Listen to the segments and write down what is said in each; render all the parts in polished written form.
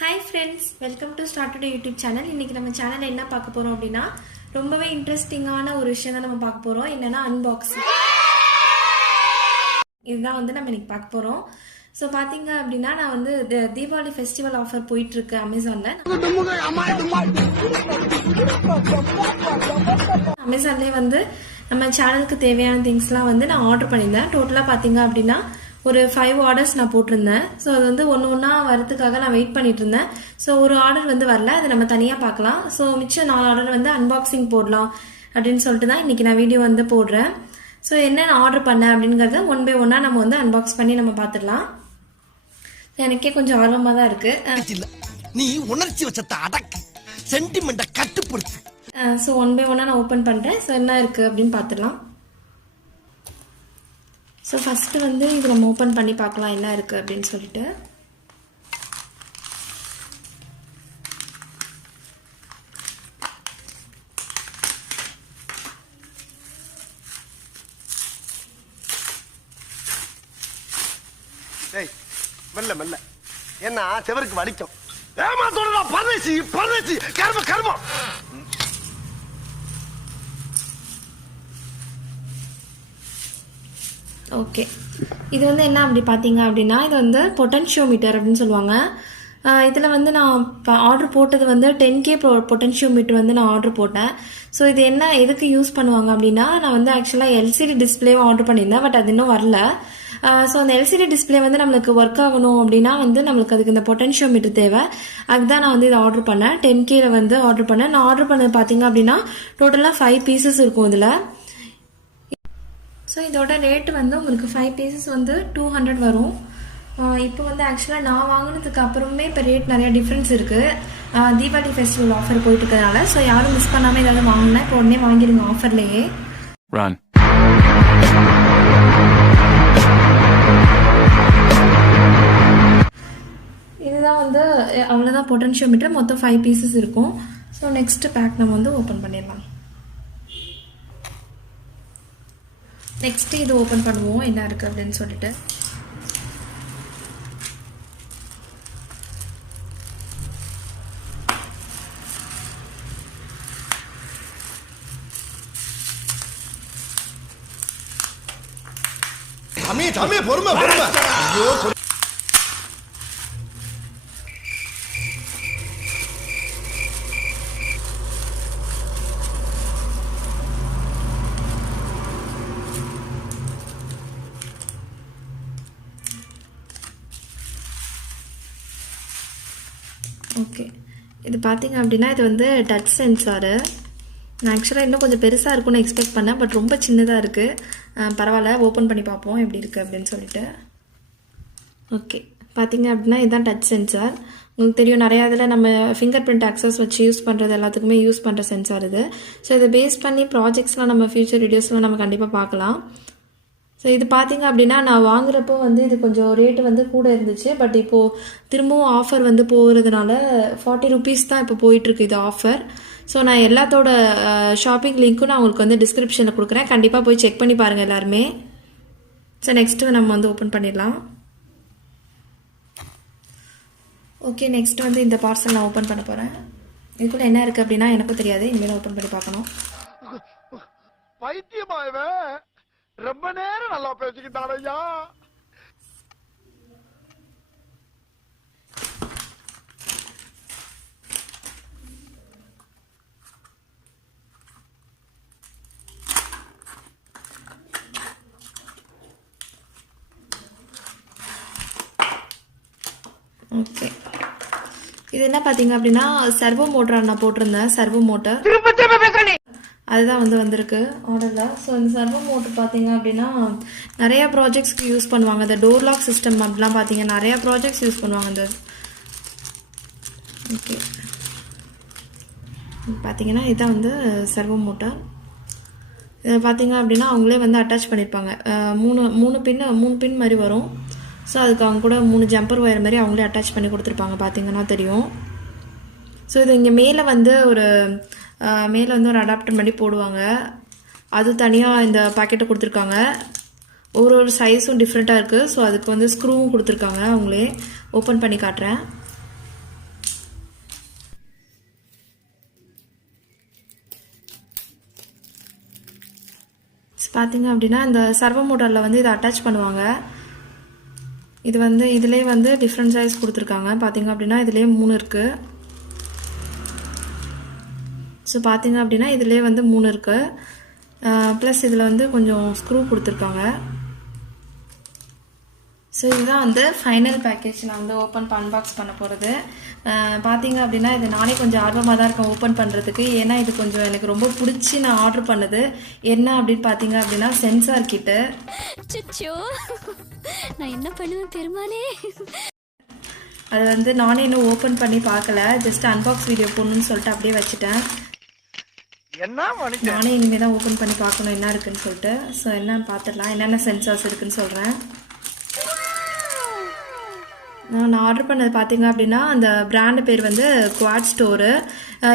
Hi friends, welcome to Start Today YouTube channel. இன்னைக்கு நம்ம சேனல்ல என்ன பார்க்க போறோம் அப்படினா ரொம்பவே இன்ட்ரஸ்டிங்கான ஒரு விஷயம் தான் நம்ம பார்க்க போறோம். என்னன்னா அன்பாக்சிங். இதுதான் வந்து நம்ம இன்னைக்கு பார்க்க போறோம். சோ பாத்தீங்க அப்படினா நான் வந்து தீபாவளி ஃபெஸ்டிவல் ஆஃபர் போயிட்டு இருக்கு Amazonல. Amazonல வந்து நம்ம சேனலுக்கு தேவையான திங்ஸ்லாம் வந்து நான் ஆர்டர் பண்ணிருந்தேன். டோட்டலா பாத்தீங்க அப்படினா ஒரு 5 ஆர்டர்ஸ் நான் போட்டிருந்தேன். ஸோ அது வந்து ஒன்று வரதுக்காக நான் வெயிட் பண்ணிட்டு இருந்தேன். ஸோ ஒரு ஆர்டர் வந்து வரல, அதை நம்ம தனியாக பார்க்கலாம். ஸோ மிச்சம் 4 ஆர்டர் வந்து அன்பாக்சிங் போடலாம் அப்படின்னு சொல்லிட்டு தான் இன்னைக்கு நான் வீடியோ வந்து போடுறேன். ஸோ என்ன நான் ஆர்டர் பண்ணேன் அப்படிங்கறத ஒன் பை ஒன்னா நம்ம வந்து அன்பாக்ஸ் பண்ணி நம்ம பார்த்துடலாம். எனக்கே கொஞ்சம் ஆர்வமாக தான் இருக்கு. நீ உணர்ச்சி வச்சத அடக்கு, சென்டிமெண்ட கட்டுப்படுத்து. ஸோ ஒன் பை ஒன்னா நான் ஓப்பன் பண்றேன். ஸோ என்ன இருக்கு அப்படின்னு பார்த்துடலாம். ஸோ ஃபஸ்ட்டு வந்து இது நம்ம ஓப்பன் பண்ணி பார்க்கலாம் என்ன இருக்குது அப்படின்னு சொல்லிட்டு. மெல்ல மெல்ல என்ன செவருக்கு வலிக்கும். ஏமாத்தோட பரதேசி பரதேசி கர்ம கர்மம். ஓகே, இது வந்து என்ன அப்படி பார்த்தீங்க அப்படின்னா இது வந்து பொட்டன்ஷியோமீட்டர் அப்படின்னு சொல்லுவாங்க. இதில் வந்து நான் ஆர்டர் போட்டது வந்து 10K பொட்டன்ஷியோமீட்டர் வந்து நான் ஆர்டர் போட்டேன். ஸோ இது என்ன எதுக்கு யூஸ் பண்ணுவாங்க அப்படின்னா, நான் வந்து ஆக்சுவலாக LCD டிஸ்பிளேவும் ஆர்டர் பண்ணியிருந்தேன், பட் அது இன்னும் வரல. ஸோ அந்த LCD டிஸ்பிளே வந்து நம்மளுக்கு ஒர்க் ஆகணும் அப்படின்னா வந்து நம்மளுக்கு அதுக்கு இந்த பொட்டன்ஷியோமீட்டர் தேவை. அதுதான் நான் வந்து இதை ஆர்டர் பண்ணேன். 10Kல வந்து ஆர்டர் பண்ணேன். நான் ஆர்டர் பண்ணது பார்த்தீங்க அப்படின்னா டோட்டலாக 5 பீசஸ் இருக்கும் இதில். ஸோ இதோட ரேட்டு வந்து உங்களுக்கு 5 பீசஸ் வந்து 200 வரும். இப்போ வந்து ஆக்சுவலாக நான் வாங்கினதுக்கு அப்புறமே இப்போ ரேட் நிறைய டிஃப்ரென்ஸ் இருக்குது. தீபாவளி ஃபெஸ்டிவல் ஆஃபர் போயிட்டு இருக்கிறதுனால. ஸோ யாரும் மிஸ் பண்ணாமல் ஏதாவது வாங்கினேன், இப்போ உடனே வாங்கிடுங்க ஆஃபர்லேயே. இதுதான் வந்து அவ்வளோதான் பொட்டன்ஷியோமீட்டர். மொத்தம் 5 பீசஸ் இருக்கும். ஸோ நெக்ஸ்ட் பேக் நம்ம வந்து ஓப்பன் பண்ணிடலாம். நெக்ஸ்ட் இது ஓப்பன் பண்ணுவோம் என்ன இருக்கு அப்படின்னு சொல்லிட்டு. பொறுமை பொறுமை. ஓகே, இது பார்த்தீங்க அப்படின்னா இது வந்து டச் சென்சாரு. நான் ஆக்சுவலாக இன்னும் கொஞ்சம் பெருசாக இருக்கும்னு எக்ஸ்பெக்ட் பண்ணேன், பட் ரொம்ப சின்னதாக இருக்குது. பரவாயில்ல, ஓப்பன் பண்ணி பார்ப்போம் எப்படி இருக்குது அப்படின்னு சொல்லிட்டு. ஓகே, பார்த்தீங்க அப்படின்னா இதுதான் டச் சென்சார். உங்களுக்கு தெரியும் நிறையா இதில் நம்ம ஃபிங்கர் பிரிண்ட் அக்சஸ் வச்சு யூஸ் பண்ணுறது எல்லாத்துக்குமே யூஸ் பண்ணுற சென்சார் இது. ஸோ இதை பேஸ் பண்ணி ப்ராஜெக்ட்ஸ்லாம் நம்ம ஃபியூச்சர் வீடியோஸ்லாம் நம்ம கண்டிப்பாக பார்க்கலாம். ஸோ இது பார்த்தீங்க அப்படின்னா நான் வாங்குறப்போ வந்து இது கொஞ்சம் ரேட்டு வந்து கூட இருந்துச்சு, பட் இப்போது திரும்பவும் ஆஃபர் வந்து போகிறதுனால 40 ருபீஸ் தான் இப்போ போயிட்டுருக்கு இது ஆஃபர். ஸோ நான் எல்லாத்தோட ஷாப்பிங் லிங்க்கும் நான் உங்களுக்கு வந்து டிஸ்கிரிப்ஷனில் கொடுக்குறேன், கண்டிப்பாக போய் செக் பண்ணி பாருங்கள் எல்லாருமே. ஸோ நெக்ஸ்ட்டு நம்ம வந்து ஓப்பன் பண்ணிடலாம். ஓகே, நெக்ஸ்ட் வந்து இந்த பார்சல் நான் ஓப்பன் பண்ண போகிறேன். இதுக்குள்ளே என்ன இருக்குது அப்படின்னா எனக்கும் தெரியாது, இனிமேல் ஓப்பன் பண்ணி பார்க்கணும். ரொம்ப நேரம் நல்லா பேசிக்கிட்டாரையா. ஓகே, இது என்ன பார்த்தீங்க அப்படின்னா சர்வோ மோட்டர் நான் போட்டிருந்தேன். சர்வோ மோட்டர் அதுதான் வந்து வந்திருக்கு ஆர்டரில். ஸோ இந்த சர்வோ மோட்டர் பார்த்தீங்க அப்படின்னா நிறையா ப்ராஜெக்ட்ஸ்க்கு யூஸ் பண்ணுவாங்க. இந்த டோர் லாக் சிஸ்டம் அப்படிலாம் பார்த்தீங்க நிறையா ப்ராஜெக்ட்ஸ் யூஸ் பண்ணுவாங்க இந்த. ஓகே, பார்த்தீங்கன்னா இதுதான் வந்து சர்வோ மோட்டர். இதை பார்த்தீங்க அப்படின்னா அவங்களே வந்து அட்டாச் பண்ணியிருப்பாங்க. மூணு பின் மாதிரி வரும். ஸோ அதுக்கு அவங்க கூட 3 ஜம்பர் ஒயர் மாதிரி அவங்களே அட்டாச் பண்ணி கொடுத்துருப்பாங்க, பார்த்தீங்கன்னா தெரியும். ஸோ இது இங்கே மேலே வந்து ஒரு அடாப்டர் மாதிரி போடுவாங்க, அது தனியாக இந்த பாக்கெட்டை கொடுத்துருக்காங்க. ஒரு சைஸும் டிஃப்ரெண்ட்டாக இருக்குது. ஸோ அதுக்கு வந்து ஸ்க்ரூவும் கொடுத்துருக்காங்க, அவங்களே ஓப்பன் பண்ணி காட்டுறேன். பார்த்தீங்க அப்படின்னா இந்த சர்வோ மோட்டாரில் வந்து இதை அட்டாச் பண்ணுவாங்க. இது வந்து இதிலே வந்து டிஃப்ரெண்ட் சைஸ் கொடுத்துருக்காங்க. பார்த்தீங்க அப்படின்னா இதிலே 3 இருக்குது. ஸோ பார்த்தீங்க அப்படின்னா இதிலே வந்து 3 இருக்குது. ப்ளஸ் இதில் வந்து கொஞ்சம் ஸ்க்ரூ கொடுத்துருக்காங்க. ஸோ இதுதான் வந்து ஃபைனல் பேக்கேஜ் நான் வந்து அன்பாக்ஸ் பண்ண போகிறது. பார்த்தீங்க அப்படின்னா இது நானே கொஞ்சம் ஆர்வமாக தான் இருக்கேன் ஓப்பன் பண்ணுறதுக்கு. ஏன்னா இது கொஞ்சம் எனக்கு ரொம்ப பிடிச்சி நான் ஆர்டர் பண்ணது. என்ன அப்படின்னு பார்த்தீங்க அப்படின்னா சென்சார் கிட்டு. நான் என்ன பண்ணுவேன் பெருமானே. அது வந்து நானே இன்னும் ஓப்பன் பண்ணி பார்க்கல, ஜஸ்ட் அன்பாக்ஸ் வீடியோ போடணும்னு சொல்லிட்டு அப்படியே வச்சுட்டேன். நானே இனிமேல் தான் ஓப்பன் பண்ணி பார்க்கணும் என்ன இருக்குன்னு சொல்லிட்டு. ஸோ என்னன்னு பார்த்துடலாம், என்னென்ன சென்சார்ஸ் இருக்குன்னு சொல்கிறேன். நான் ஆர்டர் பண்ணது பார்த்தீங்க அப்படின்னா அந்த பிராண்டு பேர் வந்து குவாட் ஸ்டோரு.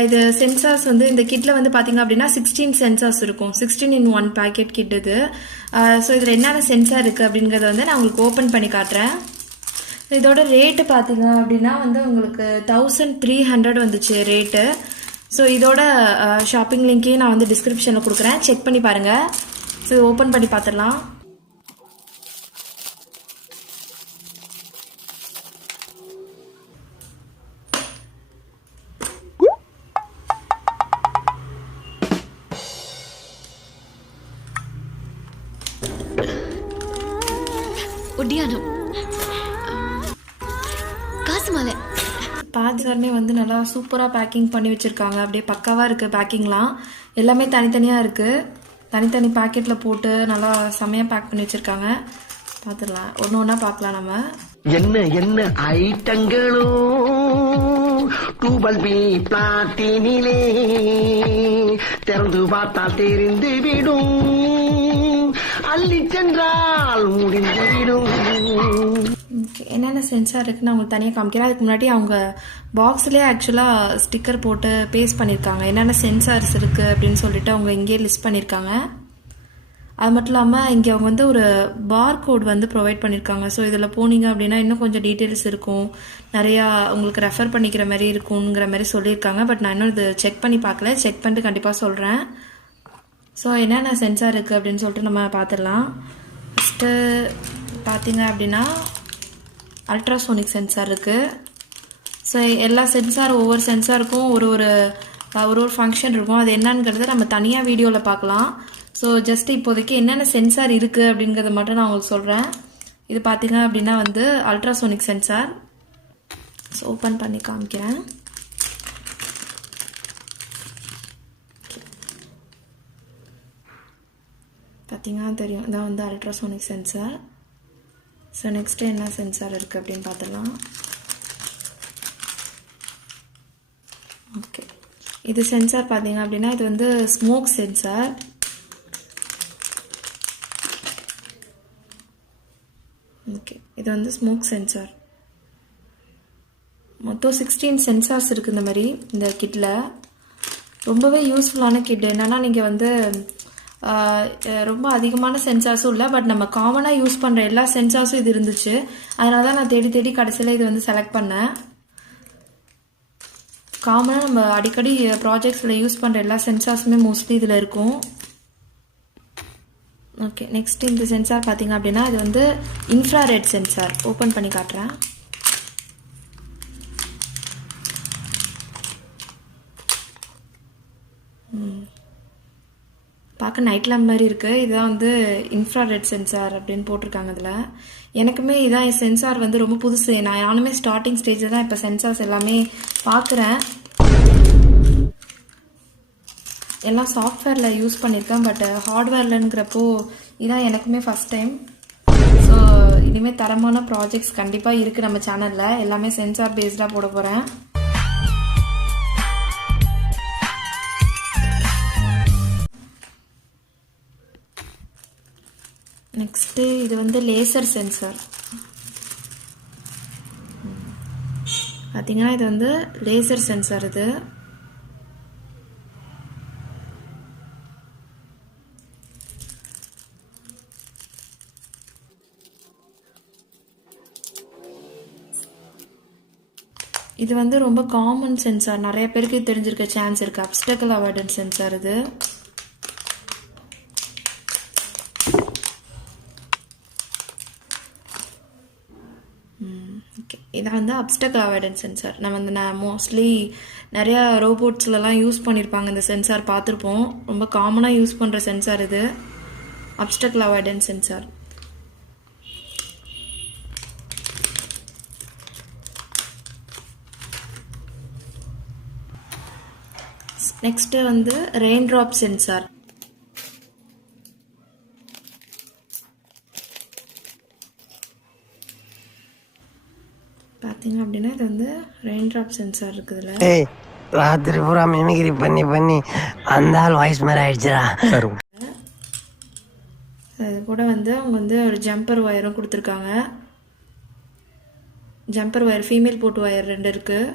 இது சென்சார்ஸ் வந்து இந்த கிட்டில் வந்து பார்த்தீங்க அப்படின்னா 16 சென்சார்ஸ் இருக்கும். 16 in 1 பேக்கெட் கிட் இது. ஸோ இதில் என்னென்ன சென்சார் இருக்குது அப்படிங்கிறத வந்து நான் உங்களுக்கு ஓப்பன் பண்ணி காட்டுறேன். இதோட ரேட்டு பார்த்தீங்க அப்படின்னா வந்து உங்களுக்கு 1300 வந்துச்சு ரேட்டு. ஸோ இதோட ஷாப்பிங் லிங்க்கையும் நான் வந்து டிஸ்கிரிப்ஷனில் கொடுக்குறேன், செக் பண்ணி பாருங்கள். ஸோ ஓப்பன் பண்ணி பார்த்துடலாம். ஒடியானம் காசு மாலை பார்ட்ஸாருமே வந்து நல்லா சூப்பராக பேக்கிங் பண்ணி வச்சுருக்காங்க. அப்படியே பக்காவாக இருக்குது பேக்கிங்லாம். எல்லாமே தனித்தனியாக இருக்குது. தனித்தனி பேக்கெட்டில் போட்டு நல்லா செம்மையாக பேக் பண்ணி வச்சுருக்காங்க. பார்த்துடலாம், ஒன்று ஒன்றா பார்க்கலாம் நம்ம. என்ன ஐட்டங்களோ டூபல் பி பிளாட்டினிலே திறந்து பார்த்தால் தெரிந்து விடும், அள்ளி சென்றால் முடிந்துவிடும். என்னென்ன சென்சார் இருக்குன்னு அவங்களுக்கு தனியாக காமிக்கிறேன். அதுக்கு முன்னாடி அவங்க பாக்ஸ்லேயே ஆக்சுவலாக ஸ்டிக்கர் போட்டு பேஸ்ட் பண்ணியிருக்காங்க. என்னென்ன சென்சார்ஸ் இருக்குது அப்படின்னு சொல்லிட்டு அவங்க இங்கேயே லிஸ்ட் பண்ணியிருக்காங்க. அது மட்டும் இல்லாமல் இங்கே அவங்க வந்து ஒரு பார் கோட் வந்து ப்ரொவைட் பண்ணியிருக்காங்க. ஸோ இதில் போனீங்க அப்படின்னா இன்னும் கொஞ்சம் டீட்டெயில்ஸ் இருக்கும், நிறையா உங்களுக்கு ரெஃபர் பண்ணிக்கிற மாதிரி இருக்குங்கிற மாதிரி சொல்லியிருக்காங்க. பட் நான் இன்னும் இது செக் பண்ணி பார்க்கல, செக் பண்ணிட்டு கண்டிப்பாக சொல்கிறேன். ஸோ என்னென்ன சென்சார் இருக்குது அப்படின்னு சொல்லிட்டு நம்ம பார்த்துடலாம். ஃபஸ்ட்டு பார்த்தீங்க அப்படின்னா அல்ட்ராசோனிக் சென்சார் இருக்குது. ஸோ எல்லா ஒவ்வொரு சென்சாருக்கும் ஒரு ஃபங்க்ஷன் இருக்கும். அது என்னங்கிறத நம்ம தனியாக வீடியோவில் பார்க்கலாம். ஸோ ஜஸ்ட் இப்போதைக்கு என்னென்ன சென்சார் இருக்குது அப்படிங்கிறத மட்டும் நான் உங்களுக்கு சொல்கிறேன். இது பார்த்தீங்க அப்படின்னா வந்து அல்ட்ராசோனிக் சென்சார். ஸோ ஓப்பன் பண்ணி காமிக்கிறேன். பார்த்தீங்கன்னா தெரியும், இதான் வந்து அல்ட்ராசோனிக் சென்சார். ஸோ நெக்ஸ்ட்டு என்ன சென்சார் இருக்குது அப்படின்னு பார்த்துடலாம். ஓகே, இது சென்சார் பார்த்தீங்க அப்படின்னா இது வந்து ஸ்மோக் சென்சார். ஓகே, இது வந்து ஸ்மோக் சென்சார். மொத்தம் 16 சென்சார்ஸ் இருக்குது இந்த மாதிரி இந்த கிட்டில். ரொம்பவே யூஸ்ஃபுல்லான கிட். என்னென்னா நீங்கள் வந்து ரொம்ப அதிகமான சென்சார்ஸும் இல்லை, பட் நம்ம காமனாக யூஸ் பண்ணுற எல்லா சென்சார்ஸும் இது இருந்துச்சு. அதனால தான் நான் தேடி கடைசியில் இது வந்து செலக்ட் பண்ணேன். காமனாக நம்ம அடிக்கடி ப்ராஜெக்ட்ஸில் யூஸ் பண்ணுற எல்லா சென்சார்ஸுமே மோஸ்ட்லி இதில் இருக்கும். ஓகே, நெக்ஸ்ட் இந்த சென்சார் பார்த்தீங்க அப்படின்னா இது வந்து இன்ஃப்ராரெட் சென்சார். ஓப்பன் பண்ணி காட்டுறேன். பார்க்க நைட் லேம்ப் மாதிரி இருக்குது. இதுதான் வந்து இன்ஃப்ராரெட் சென்சார் அப்படின்னு போட்டிருக்காங்க இதில். எனக்குமே இதான் சென்சார் வந்து ரொம்ப புதுசு. நானுமே ஸ்டார்டிங் ஸ்டேஜில் தான் இப்போ சென்சார்ஸ் எல்லாமே பார்க்குறேன். எல்லாம் சாஃப்ட்வேரில் யூஸ் பண்ணியிருக்கேன், பட் ஹார்ட்வேர்லங்கிறப்போ இதான் எனக்குமே ஃபஸ்ட் டைம். ஸோ இனிமேல் தரமான ப்ராஜெக்ட்ஸ் கண்டிப்பாக இருக்குது நம்ம சேனலில். எல்லாமே சென்சார் பேஸ்டாக போட போகிறேன். நெக்ஸ்ட்டு இது வந்து லேசர் சென்சார். பார்த்தீங்கன்னா இது வந்து லேசர் சென்சார். இது வந்து ரொம்ப காமன் சென்சார், நிறைய பேருக்கு தெரிஞ்சிருக்க சான்ஸ் இருக்குது. அப்டக்கிள் அவாய்டன்ஸ் சென்சார் இது. இதான் வந்து அப்டக்கல் அவாய்டன்ஸ் சென்சார். நம்ம வந்து மோஸ்ட்லி நிறையா ரோபோட்ஸ்லலாம் யூஸ் பண்ணியிருப்பாங்க இந்த சென்சார், பார்த்துருப்போம். ரொம்ப காமனாக யூஸ் பண்ணுற சென்சார் இது, அப்டக்கல் அவாய்டன்ஸ் சென்சார். நெக்ஸ்ட்டு வந்து ரெயின் ட்ராப் சென்சார். பார்த்தீங்க அப்படின்னா இது வந்து ரெயின் ட்ராப் சென்சார் இருக்குதுல்ல. ராத்திரி பூரா மிமிக்ரி பண்ணி பண்ணி அந்த ஆள் வாய்ஸ் மாதிரி ஆயிடுச்சுடா. அது கூட வந்து அவங்க வந்து ஒரு ஜம்பர் ஒயரும் கொடுத்துருக்காங்க. Jumper wire, female port wire 2 இருக்குது.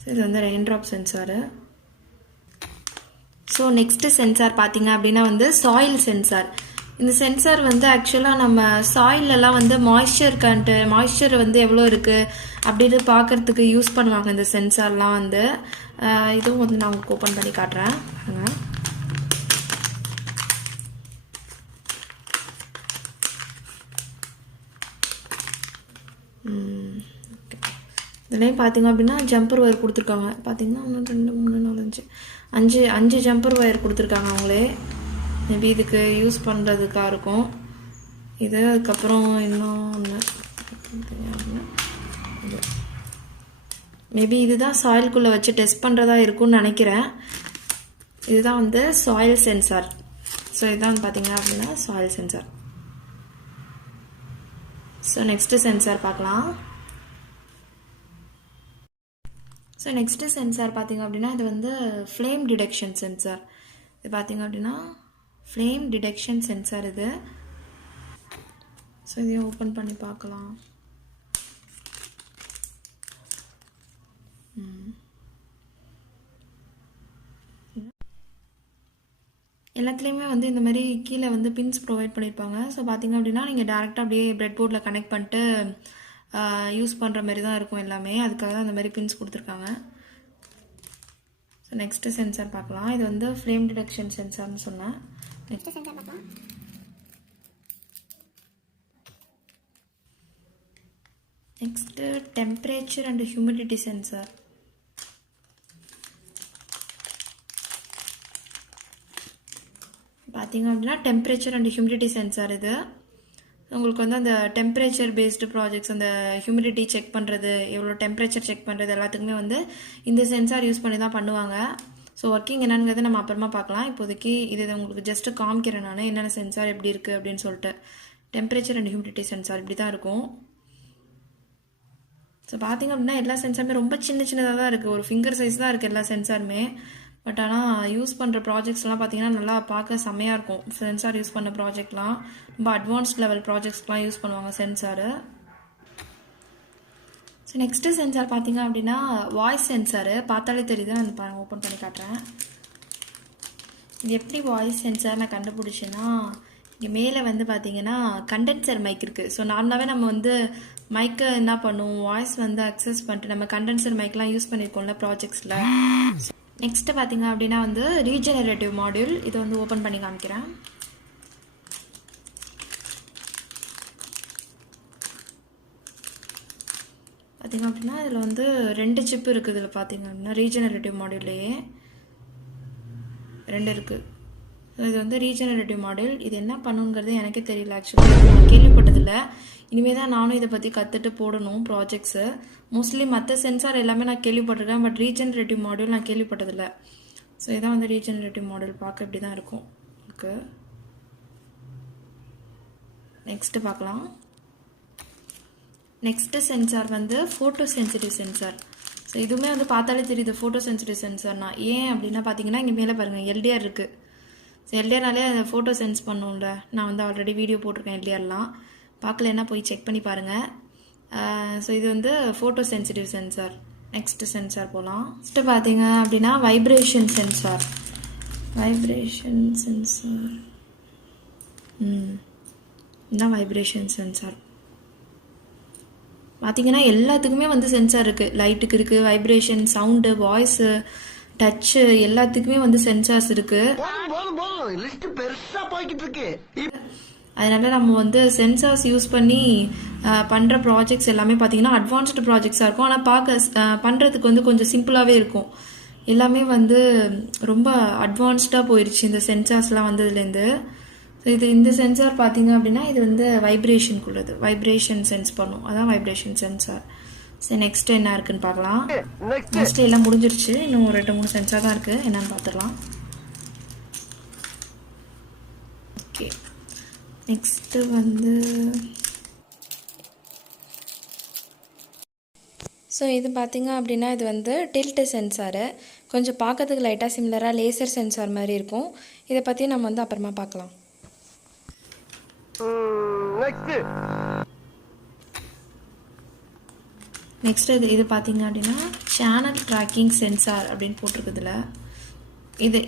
ஸோ இது வந்து rain drop sensor. So next sensor பார்த்தீங்க அப்படின்னா வந்து சாயில் சென்சார். இந்த சென்சார் வந்து ஆக்சுவலாக நம்ம சாயிலெலாம் வந்து மாய்ஸ்சர் வந்து எவ்வளோ இருக்குது அப்படின்னு பார்க்குறதுக்கு யூஸ் பண்ணுவாங்க இந்த சென்சார்லாம் வந்து. இதுவும் வந்து நான் உங்களுக்கு ஓப்பன் பண்ணி காட்டுறேன். இதுலேயும் பார்த்தீங்க அப்படின்னா ஜம்பர் ஒயர் கொடுத்துருக்காங்க. பார்த்தீங்கன்னா 1 2 3 4 5 ஜம்பர் ஒயர் கொடுத்துருக்காங்க அவங்களே. மேபி இதுக்கு யூஸ் பண்ணுறதுக்காக இருக்கும் இது. அதுக்கப்புறம் இன்னும் ஒன்று மேபி இதுதான் சாயில்குள்ளே வச்சு டெஸ்ட் பண்ணுறதா இருக்கும்னு நினைக்கிறேன். இதுதான் வந்து சாயில் சென்சார். ஸோ இதுதான் பார்த்தீங்க அப்படின்னா soil sensor. So next sensor பார்க்கலாம். ஸோ நெக்ஸ்ட்டு சென்சார் பார்த்தீங்க அப்படின்னா இது வந்து ஃப்ளேம் டிடெக்ஷன் சென்சார். இது பார்த்தீங்க அப்படின்னா ஃப்ளேம் டிடெக்ஷன் சென்சார் இது. ஸோ இதையும் ஓப்பன் பண்ணி பார்க்கலாம். எல்லாத்துலேயுமே வந்து இந்த மாதிரி கீழே வந்து பின்ஸ் ப்ரொவைட் பண்ணியிருப்பாங்க. ஸோ பார்த்தீங்க அப்படின்னா நீங்கள் டேரெக்டாக அப்படியே பிரெட் போர்டில் கனெக்ட் பண்ணிட்டு யூஸ் பண்ணுற மாதிரி தான் இருக்கும் எல்லாமே. அதுக்காக தான் அந்த மாதிரி பின்ஸ் கொடுத்துருக்காங்க. ஸோ நெக்ஸ்ட்டு சென்சார் பார்க்கலாம். இது வந்து ஃப்ளேம் டிடெக்ஷன் சென்சார்னு சொன்னேன். நெக்ஸ்ட் சென்சார் பார்க்கலாம். Next temperature and humidity sensor. பார்த்தீங்க அப்படின்னா டெம்பரேச்சர் அண்ட் ஹியூமிடிட்டி சென்சார் இது. உங்களுக்கு வந்து அந்த டெம்பரேச்சர் பேஸ்டு ப்ராஜெக்ட்ஸ், அந்த ஹியூமிடிட்டி செக் பண்ணுறது, எவ்வளோ டெம்பரேச்சர் செக் பண்ணுறது எல்லாத்துக்குமே வந்து இந்த சென்சார் யூஸ் பண்ணி தான் பண்ணுவாங்க. ஸோ ஒர்க்கிங் என்னங்கிறது நம்ம அப்புறமா பார்க்கலாம். இப்போதைக்கு இது உங்களுக்கு ஜஸ்ட்டு காமிக்கிறேன் நான் என்னென்ன சென்சார் எப்படி இருக்குது அப்படின்னு சொல்லிட்டு. டெம்பரேச்சர் அண்ட் ஹியூமிடிட்டி சென்சார் இப்படி தான் இருக்கும். ஸோ பார்த்தீங்க அப்படின்னா எல்லா சென்சாருமே ரொம்ப சின்னதாக தான் இருக்குது. ஒரு ஃபிங்கர் சைஸ் தான் இருக்குது எல்லா சென்சாருமே. பட் ஆனால் யூஸ் பண்ணுற ப்ராஜெக்ட்ஸ்லாம் பார்த்தீங்கன்னா நல்லா பார்க்க செம்மையாக இருக்கும். சென்சார் யூஸ் பண்ண ப்ராஜெக்ட்லாம் ரொம்ப அட்வான்ஸ்ட் லெவல் ப்ராஜெக்ட்ஸ்லாம் யூஸ் பண்ணுவாங்க சென்சாரு. ஸோ நெக்ஸ்ட்டு சென்சார் பார்த்தீங்க அப்படின்னா வாய்ஸ் சென்சாரு. பார்த்தாலே தெரியுது, நான் பாருங்கள் ஓப்பன் பண்ணி காட்டுறேன். இது எப்படி வாய்ஸ் சென்சார் நான் கண்டுபிடிச்சேன்னா, இங்கே மேலே வந்து பார்த்தீங்கன்னா கண்டென்சர் மைக் இருக்குது. ஸோ நார்மலாகவே நம்ம வந்து மைக்கை என்ன பண்ணுவோம், வாய்ஸ் வந்து அக்சஸ் பண்ணிட்டு நம்ம கண்டென்சர் மைக்லாம் யூஸ் பண்ணியிருக்கோம்ல ப்ராஜெக்ட்ஸில். நெக்ஸ்ட்டு பார்த்தீங்க அப்படின்னா வந்து ரீஜெனரேட்டிவ் மாடியூல். இதை வந்து ஓப்பன் பண்ணி காமிக்கிறேன். பார்த்தீங்க அப்படின்னா இதில் வந்து 2 சிப்பு இருக்குது. இதில் பார்த்தீங்க அப்படின்னா ரீஜெனரேட்டிவ் மாடியூல்லையே 2 இருக்குது. இது வந்து ரீஜெனரேட்டிவ் மாடியூல். இது என்ன பண்ணுங்கிறது எனக்கே தெரியல ஆக்சுவலி, நான் கேள்விப்பட்டதில்லை. இனிமேல் தான் நானும் இதை பற்றி கற்றுட்டு போடணும் ப்ராஜெக்ட்ஸு. மோஸ்ட்லி மற்ற சென்சார் எல்லாமே நான் கேள்விப்பட்டிருக்கேன், பட் ரீஜெனரேட்டிவ் மாடியூல் நான் கேள்விப்பட்டதில்லை. ஸோ இதான் வந்து ரீஜெனரேட்டிவ் மாடியூல். பார்க்க இப்படி தான் இருக்கும். ஓகே, நெக்ஸ்ட்டு பார்க்கலாம். நெக்ஸ்ட்டு சென்சார் வந்து ஃபோட்டோ சென்சிட்டிவ் சென்சார். ஸோ இதுவுமே வந்து பார்த்தாலே தெரியுது ஃபோட்டோ சென்சிட்டிவ் சென்சார்னா. ஏன் அப்படின்னா பார்த்தீங்கன்னா இங்கே மேலே பாருங்கள் எல்டிஆர் இருக்குது. ஸோ எல்டிஆர்னாலே அந்த ஃபோட்டோ சென்ஸ் பண்ணும்ல. நான் வந்து ஆல்ரெடி வீடியோ போட்டிருக்கேன் எல்டிஆர்லாம். பார்க்கலன்னா போய் செக் பண்ணி பாருங்கள். ஸோ இது வந்து photo sensitive sensor. Next sensor போகலாம். நெக்ஸ்ட்டு பார்த்தீங்க அப்படின்னா வைப்ரேஷன் சென்சார். வைப்ரேஷன் சென்சார் இதுதான் வைப்ரேஷன் சென்சார். பார்த்தீங்கன்னா எல்லாத்துக்குமே வந்து சென்சார் இருக்குது. லைட்டுக்கு இருக்குது, வைப்ரேஷன், சவுண்டு, வாய்ஸு, டச்சு, எல்லாத்துக்குமே வந்து சென்சார்ஸ் இருக்குது. அதனால் நம்ம வந்து சென்சார்ஸ் யூஸ் பண்ணி பண்ணுற ப்ராஜெக்ட்ஸ் எல்லாமே பார்த்திங்கன்னா அட்வான்ஸ்டு ப்ராஜெக்ட்ஸாக இருக்கும். ஆனால் பண்ணுறதுக்கு வந்து கொஞ்சம் சிம்பிளாகவே இருக்கும். எல்லாமே வந்து ரொம்ப அட்வான்ஸ்டாக போயிடுச்சு இந்த சென்சார்ஸ்லாம் வந்ததுலேருந்து. ஸோ இந்த சென்சார் பார்த்தீங்க அப்படின்னா இது வந்து வைப்ரேஷனுக்குள்ளது, வைப்ரேஷன் சென்ஸ் பண்ணும், அதான் வைப்ரேஷன் சென்சார். சரி, நெக்ஸ்ட் என்ன இருக்குன்னு பார்க்கலாம். நெக்ஸ்ட் எல்லாம் முடிஞ்சிருச்சு, இன்னும் 2-3 சென்சார் தான் இருக்குது, என்னன்னு பார்த்துடலாம். ஓகே, நெக்ஸ்ட்டு வந்து ஸோ இது பார்த்திங்க அப்படின்னா இது வந்து டில்ட்டு சென்சாரு. கொஞ்சம் பார்க்கறதுக்கு லைட்டாக சிமிலராக லேசர் சென்சார் மாதிரி இருக்கும். இதை பற்றி நம்ம வந்து அப்புறமா பார்க்கலாம். நெக்ஸ்ட் இது பார்த்திங்க அப்படின்னா சேனல் ட்ராக்கிங் சென்சார் அப்படின்னு போட்டிருக்குதுல.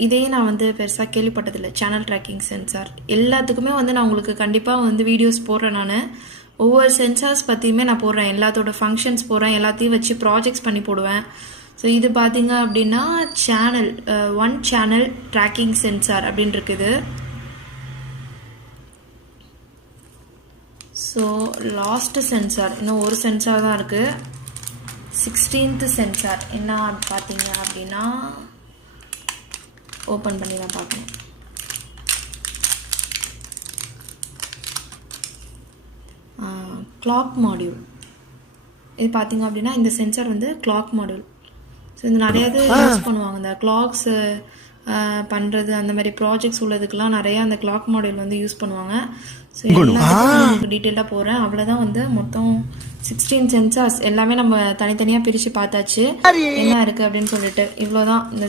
இதையே நான் வந்து பெருசாக கேள்விப்பட்டதில்லை. சேனல் ட்ராக்கிங் சென்சார் எல்லாத்துக்குமே வந்து நான் உங்களுக்கு கண்டிப்பாக வந்து வீடியோஸ் போடுறேன். நான் ஒவ்வொரு சென்சார்ஸ் பற்றியுமே நான் போடுறேன், எல்லாத்தோட ஃபங்க்ஷன்ஸ் போடுறேன், எல்லாத்தையும் வச்சு ப்ராஜெக்ட்ஸ் பண்ணி போடுவேன். ஸோ இது பார்த்திங்க அப்படின்னா ஒன் சேனல் ட்ராக்கிங் சென்சார் அப்படின்னு இருக்குது. ஸோ லாஸ்ட் சென்சார் இன்னும் ஒரு சென்சார் தான் இருக்குது. 16th சென்சார் என்ன பார்த்தீங்க அப்படின்னா ஓப்பன் பண்ணி தான் பார்க்கணும். கிளாக் மாடியூல் இது பார்த்தீங்க அப்படின்னா இந்த சென்சார் வந்து கிளாக் மாடியூல். ஸோ இது நிறையா இது யூஸ் பண்ணுவாங்க, இந்த கிளாக்ஸு பண்ணுறது அந்த மாதிரி ப்ராஜெக்ட்ஸ் உள்ளதுக்கெலாம் நிறையா அந்த கிளாக் மாடியூல் வந்து யூஸ் பண்ணுவாங்க. ஸோ எல்லாத்துக்கும் டீட்டெயிலாக போகிறேன். அவ்வளோதான் வந்து மொத்தம் 16 சென்சார்ஸ் எல்லாமே நம்ம தனித்தனியாக பிரித்து பார்த்தாச்சு என்ன இருக்குது அப்படின்னு சொல்லிட்டு. இவ்வளோதான் இந்த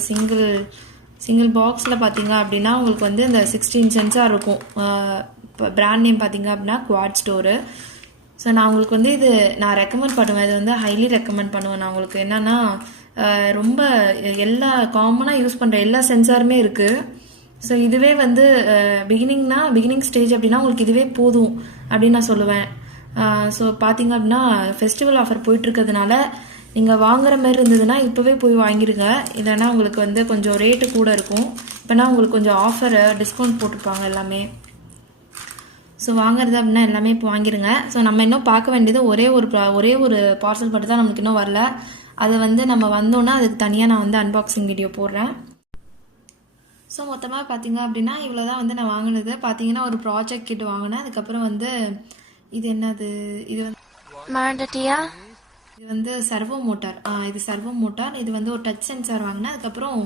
சிங்கிள் பாக்ஸில் பார்த்தீங்க அப்படின்னா உங்களுக்கு வந்து இந்த 16 சென்சார் இருக்கும். இப்போ பிராண்ட் நேம் பார்த்தீங்க அப்படின்னா குவாட் ஸ்டோரு. ஸோ நான் உங்களுக்கு வந்து இது நான் ரெக்கமெண்ட் பண்ணுவேன், இது வந்து ஹைலி ரெக்கமெண்ட் பண்ணுவேன் நான் உங்களுக்கு. என்னென்னா ரொம்ப எல்லா காமனாக யூஸ் பண்ணுற எல்லா சென்சாருமே இருக்குது. ஸோ இதுவே வந்து பிகினிங் ஸ்டேஜ் அப்படின்னா உங்களுக்கு இதுவே போதும் அப்படின்னு நான் சொல்லுவேன். ஸோ பார்த்தீங்க அப்படின்னா ஃபெஸ்டிவல் ஆஃபர் போயிட்டுருக்கிறதுனால நீங்கள் வாங்குற மாதிரி இருந்ததுன்னா இப்போவே போய் வாங்கிடுங்க. இல்லைன்னா உங்களுக்கு வந்து கொஞ்சம் ரேட்டு கூட இருக்கும். இப்போனா உங்களுக்கு கொஞ்சம் ஆஃபர் டிஸ்கவுண்ட் போட்டிருப்பாங்க எல்லாமே. ஸோ வாங்குறது அப்படின்னா எல்லாமே இப்போ வாங்கிடுங்க. ஸோ நம்ம இன்னும் பார்க்க வேண்டியது ஒரே ஒரு பார்சல் மட்டும் தான் நமக்கு இன்னும் வரல. அதை வந்து நம்ம வந்தோன்னா அதுக்கு தனியாக நான் வந்து அன்பாக்சிங் வீடியோ போடுறேன். ஸோ மொத்தமாக பார்த்தீங்க அப்படின்னா இவ்வளோ தான் வந்து நான் வாங்கினது. பார்த்தீங்கன்னா ஒரு ப்ராஜெக்ட் கிட் வாங்கினேன். அதுக்கப்புறம் வந்து இது என்னது, இது வந்து மறந்துட்டியா? இது வந்து சர்வோ மோட்டார். இது சர்வோ மோட்டார். இது வந்து ஒரு டச் சென்சார் வாங்கினேன். அதுக்கப்புறம்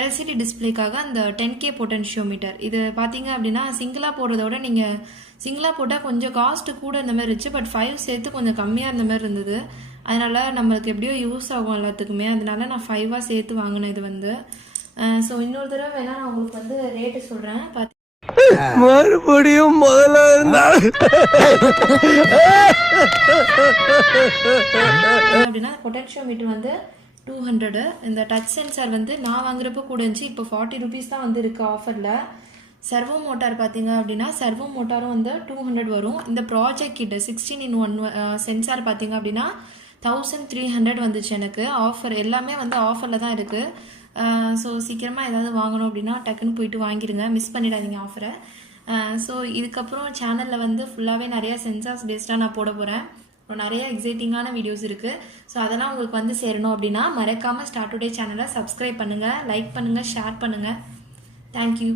எல்சிடி டிஸ்பிளேக்காக அந்த 10K பொட்டென்ஷியோமீட்டர். இது பார்த்தீங்க அப்படின்னா சிங்கிளாக போடுறத விட நீங்கள் சிங்கிளாக போட்டால் கொஞ்சம் காஸ்ட்டு கூட இந்த மாதிரி இருந்துச்சு. பட் 5 சேர்த்து கொஞ்சம் கம்மியாக இருந்த மாதிரி இருந்தது. அதனால் நம்மளுக்கு எப்படியோ யூஸ் ஆகும் எல்லாத்துக்குமே. அதனால நான் 5ஆக சேர்த்து வாங்கினேன் இது வந்து. ஸோ இன்னொரு தடவை வேணால் நான் உங்களுக்கு வந்து ரேட்டு சொல்கிறேன். மறுபடியும் முதல்ல அப்படின்னா பொட்டென்ஷியோமீட்டர் வந்து 200. இந்த டச் சென்சார் வந்து நான் வாங்குறப்போ கூட இருந்துச்சு. இப்போ 40 rupees தான் வந்து இருக்குது ஆஃபரில். சர்வோ மோட்டார் பார்த்தீங்க அப்படின்னா சர்வோ மோட்டாரும் வந்து 200 வரும். இந்த ப்ராஜெக்ட் கிட்ட 16-in-1 சென்சார் பார்த்தீங்க அப்படின்னா 1300 வந்துச்சு எனக்கு. ஆஃபர் எல்லாமே வந்து ஆஃபரில் தான் இருக்குது. ஸோ சீக்கிரமாக ஏதாவது வாங்கணும் அப்படின்னா டக்குன்னு போயிட்டு வாங்கிடுங்க, மிஸ் பண்ணிடாதீங்க ஆஃபரை. ஸோ இதுக்கப்புறம் சேனலில் வந்து ஃபுல்லாகவே நிறையா சென்சார்ஸ் பேஸ்டாக நான் போட போகிறேன். அப்புறம் நிறைய எக்ஸைட்டிங்கான வீடியோஸ் இருக்குது. ஸோ அதெல்லாம் உங்களுக்கு வந்து சேரணும் அப்படின்னா மறக்காமல் ஸ்டார்ட் டுடே சேனலை சப்ஸ்கிரைப் பண்ணுங்கள், லைக் பண்ணுங்கள், ஷேர் பண்ணுங்கள். தேங்க்யூ.